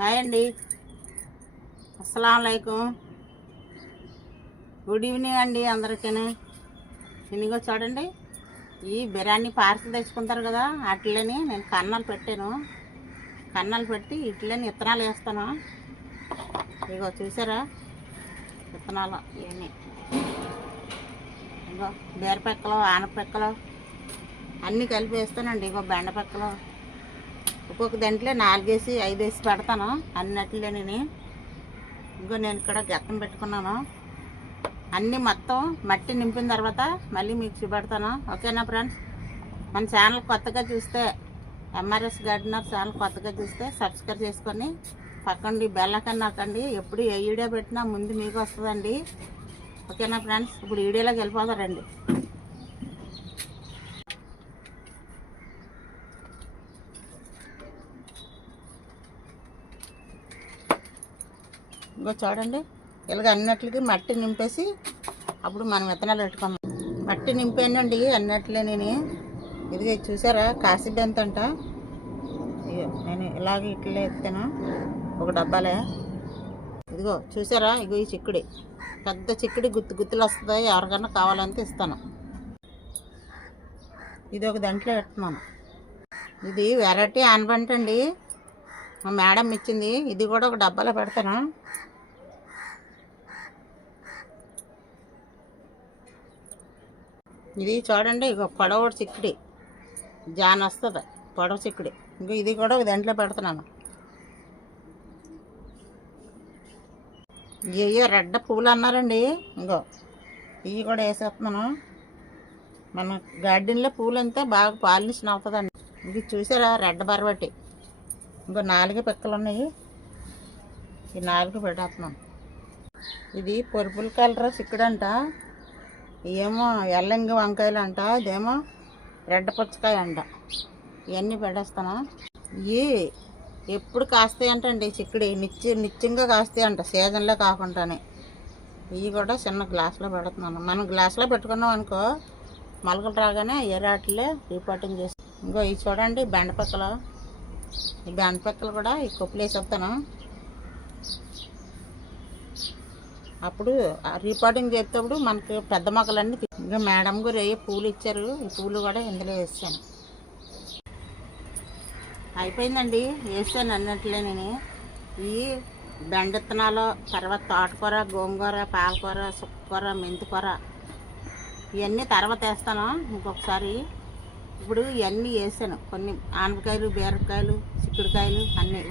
Hi అండి, అస్సలాముఅలైకుం. Good evening అండి అందరికీ. ఇదిగో చూడండి, ఈ బిర్యానీ పార్సల్ తెచ్చుకుంటారు కదా, వాటిలోని నేను కన్నాలు పెట్టాను. కన్నాలు పెట్టి ఇట్లని విత్తనాలు వేస్తాను. ఇగో చూసారా విత్తనాలు ఇవన్నీ. ఇగో బీరపెక్కలు, ఆనపెక్కలు అన్నీ కలిపి వేస్తానండి. ఇగో బెండపెక్కలు ఒక్కొక్క దాంట్లో 4 వేసి 5 వేసి పెడతాను అన్నిటిలోని. ఇంకో నేను ఇక్కడ గెత్తం పెట్టుకున్నాను. అన్నీ మొత్తం మట్టి నింపిన తర్వాత మళ్ళీ మీకు చూపెడతాను. ఓకేనా ఫ్రెండ్స్? మన ఛానల్ కొత్తగా చూస్తే, ఎంఆర్ఎస్ గార్డెనర్ ఛానల్ కొత్తగా చూస్తే సబ్స్క్రైబ్ చేసుకొని పక్కండి బెల్ ఐకాన్ నొక్కండి. ఎప్పుడు ఏ వీడియో పెట్టినా ముందు మీకు వస్తుందండి. ఓకేనా ఫ్రెండ్స్? ఇప్పుడు వీడియోలోకి వెళ్ళిపోతారండి. ఇంకో చూడండి, ఇలాగ అన్నిటికి మట్టి నింపేసి అప్పుడు మనం విత్తనాలు పెట్టుకున్నాం. మట్టి నింపానండి అన్నట్లే నేను. ఇదిగో చూసారా కాసిడ్ ఎంత అంట. నేను ఇలాగ ఇట్లా ఎత్తాను ఒక డబ్బాలే. ఇదిగో చూసారా, ఇగో ఈ చిక్కుడి, పెద్ద చిక్కుడి గుత్తులు వస్తాయి. ఎవరికన్నా కావాలంటే ఇస్తాను. ఇది ఒక దాంట్లో పెడుతున్నాను. ఇది వెరైటీ ఆనబంట అండి, మా మేడం ఇచ్చింది. ఇది కూడా ఒక డబ్బాలో పెడతాను. ఇది చూడండి, ఇక పొడవు చిక్కుడి జాన్ వస్తుంది, పొడవు చిక్కుడి. ఇంకో ఇది కూడా ఒక దాంట్లో పెడుతున్నాను. ఇవో రెడ్ పువ్వులు అన్నారండి, ఇంకో ఇవి కూడా వేసేస్తున్నాను. మన గార్డెన్లో పూలు అంతా బాగా పాలినేషన్ అవుతుందండి. ఇది చూసారా రెడ్ బరబట్టి. ఇంకో 4 పిక్కలు ఉన్నాయి. ఈ 4 పెట్టేస్తున్నాను. ఇది పర్పుల్ కలర్ చిక్కుడంట, ఏమో ఎల్లంగి వంకాయలు అంట, ఇదేమో రెడ్ పుచ్చకాయ అంట. ఇవన్నీ పెట్టేస్తాను. ఇవి ఎప్పుడు కాస్తాయి అంటండి చిక్కుడి, నిత్యంగా కాస్తాయి అంట, సీజన్లో కాకుండానే. ఇవి కూడా చిన్న గ్లాసులో పెడుతున్నాను. మనం గ్లాసులో పెట్టుకున్నాం అనుకో, మొలకలు రాగానే ఎరాటిలో రీపాటింగ్ చేస్తాం. ఇంకో ఇవి చూడండి బెండపెక్కలు. ఈ బెండపెక్కలు కూడా ఈ కొప్పులు వేసేస్తాను. అప్పుడు రీపాటింగ్ చేసేటప్పుడు మనకి పెద్ద మొక్కలన్నీ. ఇంకా మేడం గారు ఏ పూలు ఇచ్చారు, ఈ పూలు కూడా ఇందులో వేసాను. అయిపోయిందండి, వేసాను అన్నట్లే నేను. ఈ బెండ విత్తనాలు, తర్వాత తోటకూర, గోంగూర, పాలకూర, సుక్కూర, మెంతికూర ఇవన్నీ తర్వాత వేస్తాను ఇంకొకసారి. ఇప్పుడు ఇవన్నీ వేసాను. కొన్ని ఆనపకాయలు, బీరకాయలు, చిక్కుడుకాయలు అన్నీ.